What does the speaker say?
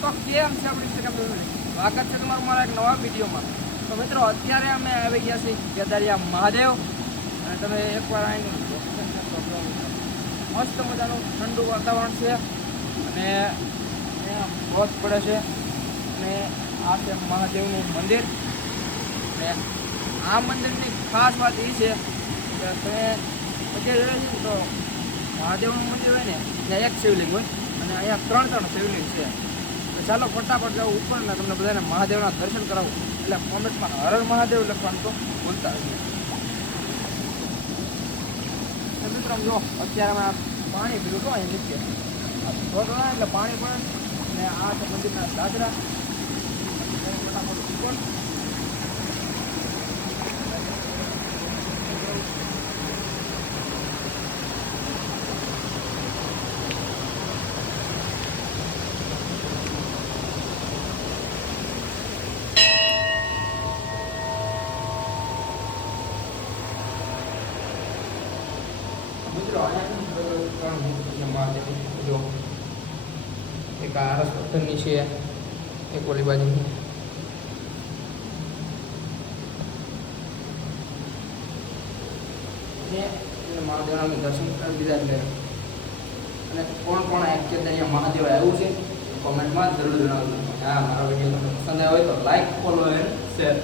તો કેમ છે આપણી ઇન્સ્ટાગ્રામ સ્વાગત છે તમારું મારા એક નવા વિડીયોમાં. તો મિત્રો, અત્યારે અમે આવી ગયા છીએ કેદારિયા મહાદેવ. અને તમે એકવાર આવીને. મસ્ત મજાનું ઠંડુ વાતાવરણ છે. અને અહીંયા પડે છે. અને આ છે મહાદેવનું મંદિર. અને આ મંદિરની ખાસ વાત એ છે કે તમે અત્યારે જોઈએ છે તો મહાદેવનું મંદિર હોય ને, ત્યાં એક શિવલિંગ હોય. અને અહીંયા ત્રણ ત્રણ શિવલિંગ છે. ચાલો ફટાફટ જાઓ ઉપર ને તમને બધાને મહાદેવના દર્શન કરાવું. એટલે કોમેન્ટમાં હર હર મહાદેવ લખવાનું તો ભૂલતા હશે મિત્રો જો, અત્યારે અમે પાણી પીધું તો અહીં નીચે. એટલે પાણી પણ અને આ મંદિરના દાદરા ફટાફટ ઉપર મિત્રો જો એક આ પથ્થરની છે એક ઓલી બાજુની. મહાદેવના દર્શન કરી દીધા અને કોણ કોણ એકચ્યુઅલી અહીંયા મહાદેવ આવ્યું છે. કોમેન્ટમાં જરૂર જણાવજો. હા, મારો વીડિયો તમને પસંદ આવ્યો હોય તો લાઈક ફોલો એન્ડ શેર